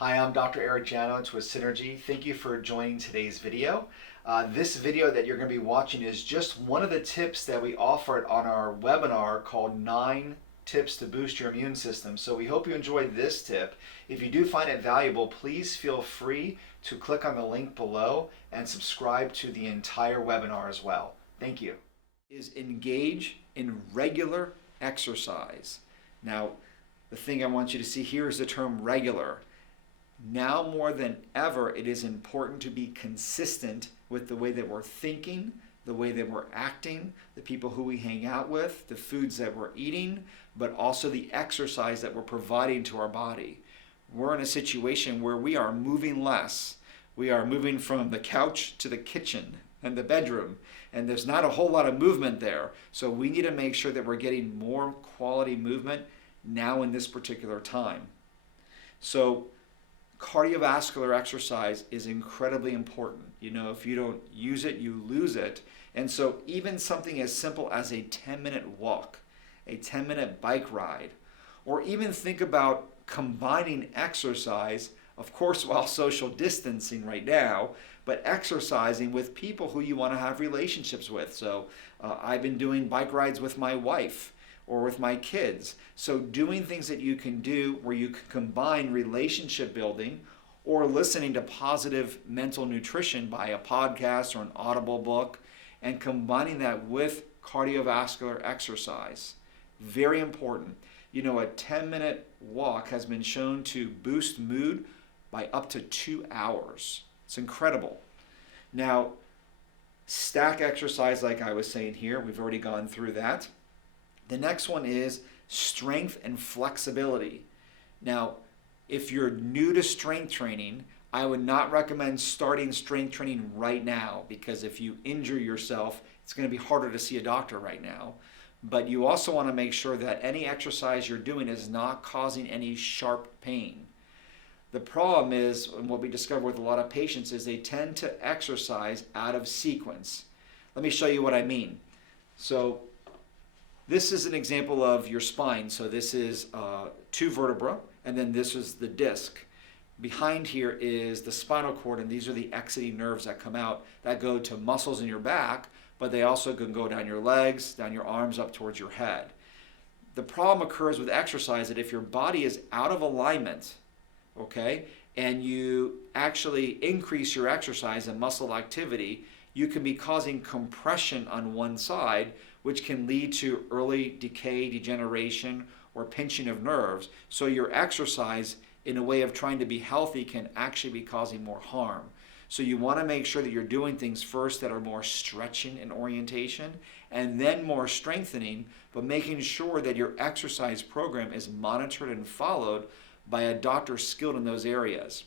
Hi, I'm Dr. Eric Janowitz with Synergy. Thank you for joining today's video. This video that you're going to be watching is just one of the tips that we offered on our webinar called 9 Tips to Boost Your Immune System. So we hope you enjoyed this tip. If you do find it valuable, please feel free to click on the link below and subscribe to the entire webinar as well. Thank you. Is engage in regular exercise. Now, the thing I want you to see here is the term regular. Now more than ever, it is important to be consistent with the way that we're thinking, the way that we're acting, the people who we hang out with, the foods that we're eating, but also the exercise that we're providing to our body. We're in a situation where we are moving less. We are moving from the couch to the kitchen and the bedroom, and there's not a whole lot of movement there. So we need to make sure that we're getting more quality movement now in this particular time. So cardiovascular exercise is incredibly important. You know, if you don't use it, you lose it. And so even something as simple as a 10-minute walk, a 10-minute bike ride, or even think about combining exercise, of course, while social distancing right now, but exercising with people who you want to have relationships with. So I've been doing bike rides with my wife or with my kids. So doing things that you can do where you can combine relationship building or listening to positive mental nutrition by a podcast or an audible book and combining that with cardiovascular exercise. Very important. You know, a 10-minute walk has been shown to boost mood by up to 2 hours. It's incredible. Now, stack exercise like I was saying here, we've already gone through that. The next one is strength and flexibility. Now, if you're new to strength training, I would not recommend starting strength training right now because if you injure yourself, it's going to be harder to see a doctor right now. But you also want to make sure that any exercise you're doing is not causing any sharp pain. The problem is, and what we discover with a lot of patients, is they tend to exercise out of sequence. Let me show you what I mean. So this is an example of your spine. So this is 2 vertebrae, and then this is the disc. Behind here is the spinal cord, and these are the exiting nerves that come out that go to muscles in your back, but they also can go down your legs, down your arms, up towards your head. The problem occurs with exercise that if your body is out of alignment, okay, and you actually increase your exercise and muscle activity, you can be causing compression on one side, which can lead to early decay, degeneration, or pinching of nerves. So your exercise, in a way of trying to be healthy, can actually be causing more harm. So you want to make sure that you're doing things first that are more stretching in orientation, and then more strengthening, but making sure that your exercise program is monitored and followed by a doctor skilled in those areas.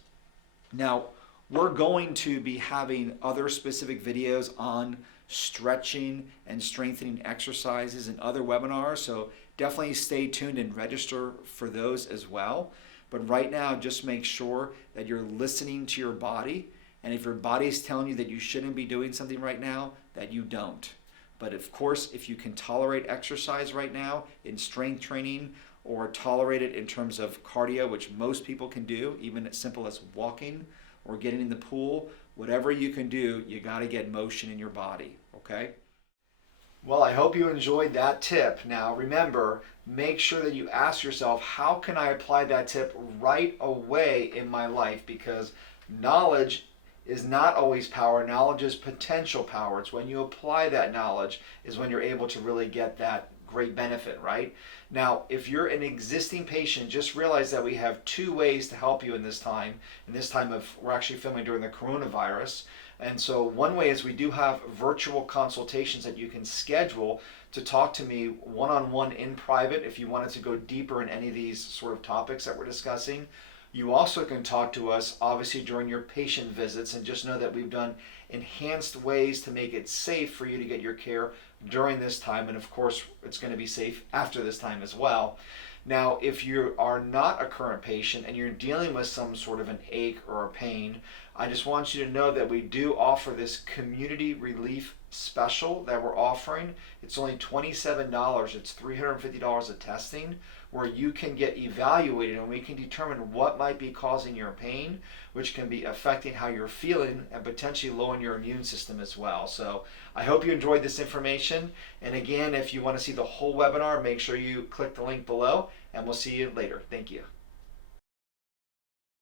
Now, we're going to be having other specific videos on stretching and strengthening exercises and other webinars, so definitely stay tuned and register for those as well. But right now, just make sure that you're listening to your body, and if your body is telling you that you shouldn't be doing something right now, that you don't. But of course, if you can tolerate exercise right now in strength training or tolerate it in terms of cardio, which most people can do, even as simple as walking or getting in the pool, whatever you can do, you got to get motion in your body, okay? Well, I hope you enjoyed that tip. Now remember, make sure that you ask yourself, how can I apply that tip right away in my life? Because knowledge is not always power. Knowledge is potential power. It's when you apply that knowledge is when you're able to really get that great benefit, right? Now, if you're an existing patient, just realize that we have 2 ways to help you in this time. We're actually filming during the coronavirus. And so one way is we do have virtual consultations that you can schedule to talk to me one-on-one in private if you wanted to go deeper in any of these sort of topics that we're discussing. You also can talk to us, obviously, during your patient visits, and just know that we've done enhanced ways to make it safe for you to get your care during this time, and of course, it's going to be safe after this time as well. Now, if you are not a current patient and you're dealing with some sort of an ache or a pain, I just want you to know that we do offer this community relief special that we're offering. It's only $27. It's $350 of testing. where you can get evaluated and we can determine what might be causing your pain, which can be affecting how you're feeling and potentially lowering your immune system as well. So I hope you enjoyed this information. And again, if you want to see the whole webinar, make sure you click the link below, and we'll see you later. Thank you.